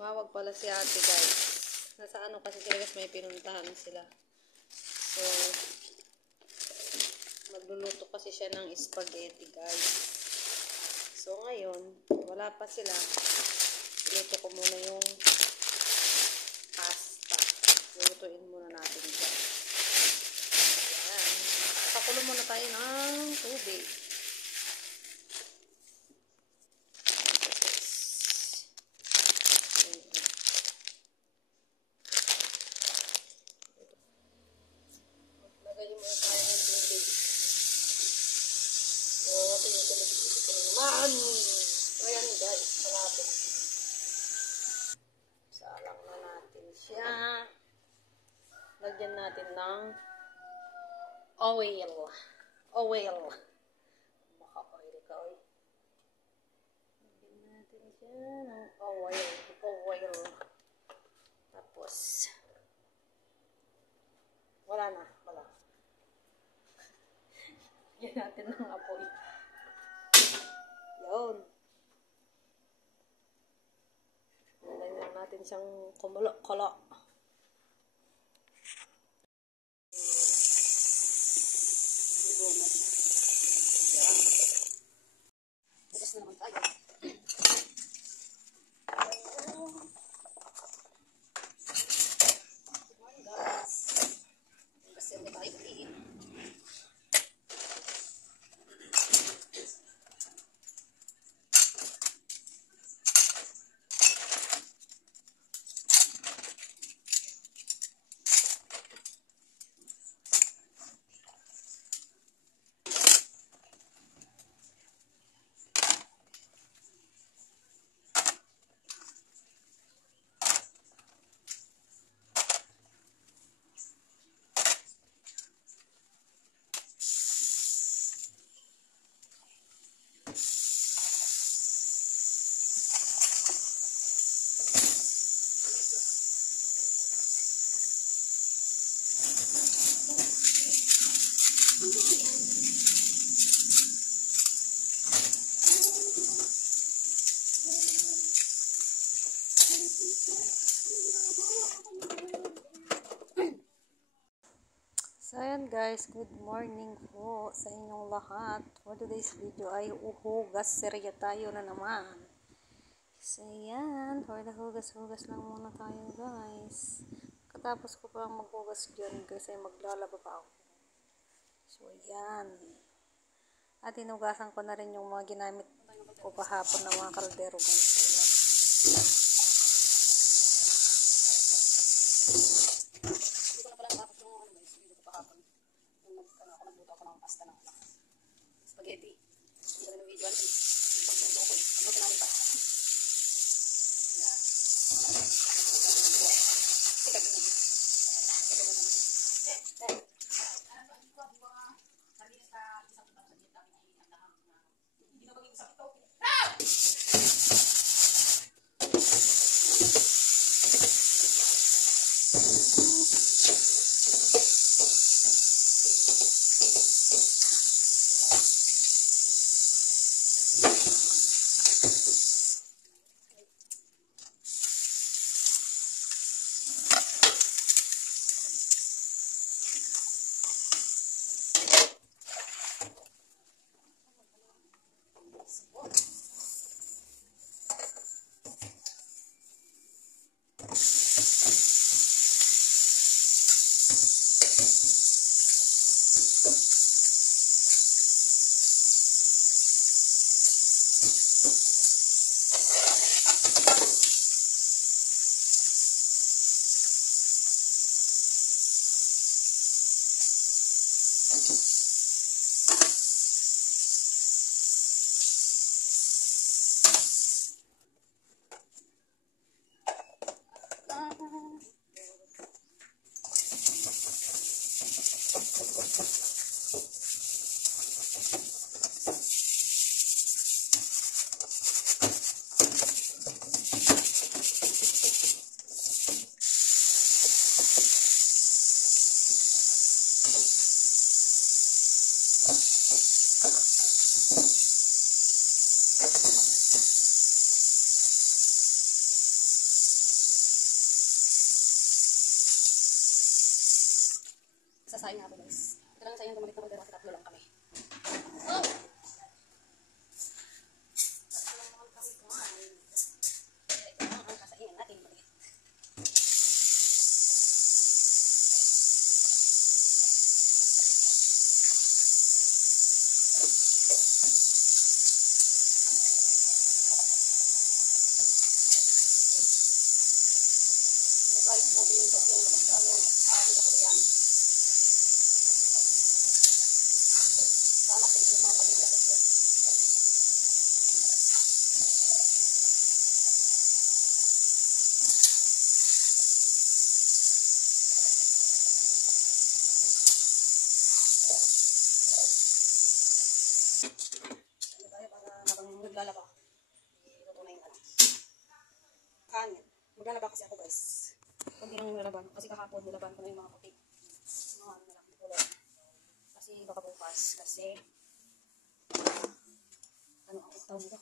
Tumawag pala si ate, guys. Nasa ano kasi sila, guys, may pinuntahan sila. So, magluluto kasi siya ng spaghetti, guys. So, ngayon, wala pa sila. Luto ko muna yung pasta. Lulutuin muna natin dyan. Ayan. Pakulo muna tayo ng tubig. Lagay muna tayo ng tubig. So, tinutulog ko naman. Ayan, guys. Malapit. Salang na natin siya. Lagyan natin ng oil. Oil. Maka-oil ka, oil. Lagyan natin siya ng oil. Oil. Tapos, wala na. Wala. Lagyan natin ng apoy. Yun. Lagyan natin siyang kumulo-kulo. Bukas na naman tayo. Good morning, guys. Kasi hindi tayo iin. So, ayan guys, good morning po sa inyong lahat. For today's video ay uhugas serya tayo na naman. So, ayan, for the hugas-hugas lang muna tayo guys. Katapos ko pa maghugas dyan kasi maglalaba pa ako. So, ayan. At hinugasan ko na rin yung mga ginamit ko kahapon na mga kaldero guys. So, ayan. Nagluto ako ng pasta ng spaghetti. Ito na video natin. Nagluto namin pa. Maglalaba. Ito na yung ano. Kanin. Maglalaba kasi ako guys. Huwag lang yung lalaban. Kasi kahapon nilaban ko na yung mga puti. Mga ano na lang. Kulay. Kasi baka bukas. Kasi ano ang tawag nito?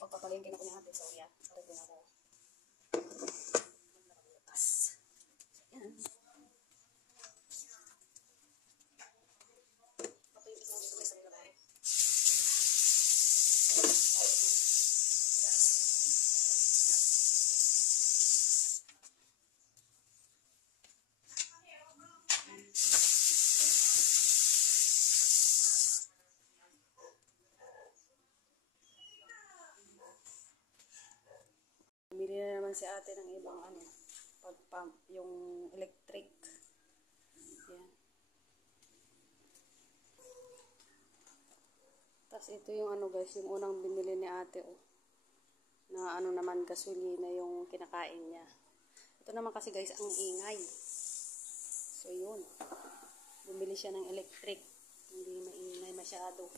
Pagpapalengke na ko niya ate. So yan. Parang din ako. Maglababutas. Yan. Ito yung isang dito sa nilabay. Bili na naman si ate ng ibang ano, pag-pump, yung electric. Yan. Tapos ito yung ano guys, yung unang binili ni ate oh. Na ano naman gasolina yung kinakain niya. Ito naman kasi guys ang ingay. So yun. Bumili siya ng electric. Hindi maingay masyado.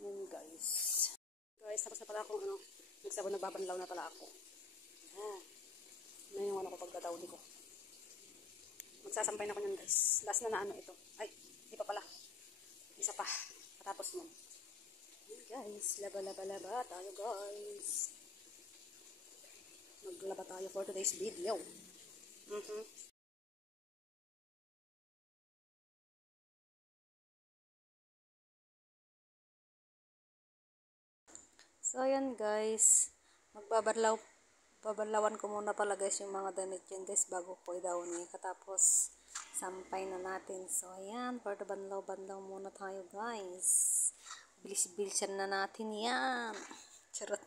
Yun guys. Guys, tapos na pala akong ano, nagbabanlaw na pala ako. Na yung ano ko pagkatawdi ko. Magsasampay na ko nyan guys. Last na ano ito. Ay, di pa pala. Isa pa. Patapos nun. Guys, laba tayo guys. Maglaba tayo for today's video. So, ayan guys. Babanlawan ko muna pala guys yung mga damit yun guys bago ko i-downy. Katapos, sampay na natin. So, ayan. For the banlaw muna tayo guys. Bilis-bilisan na natin yan. Charot.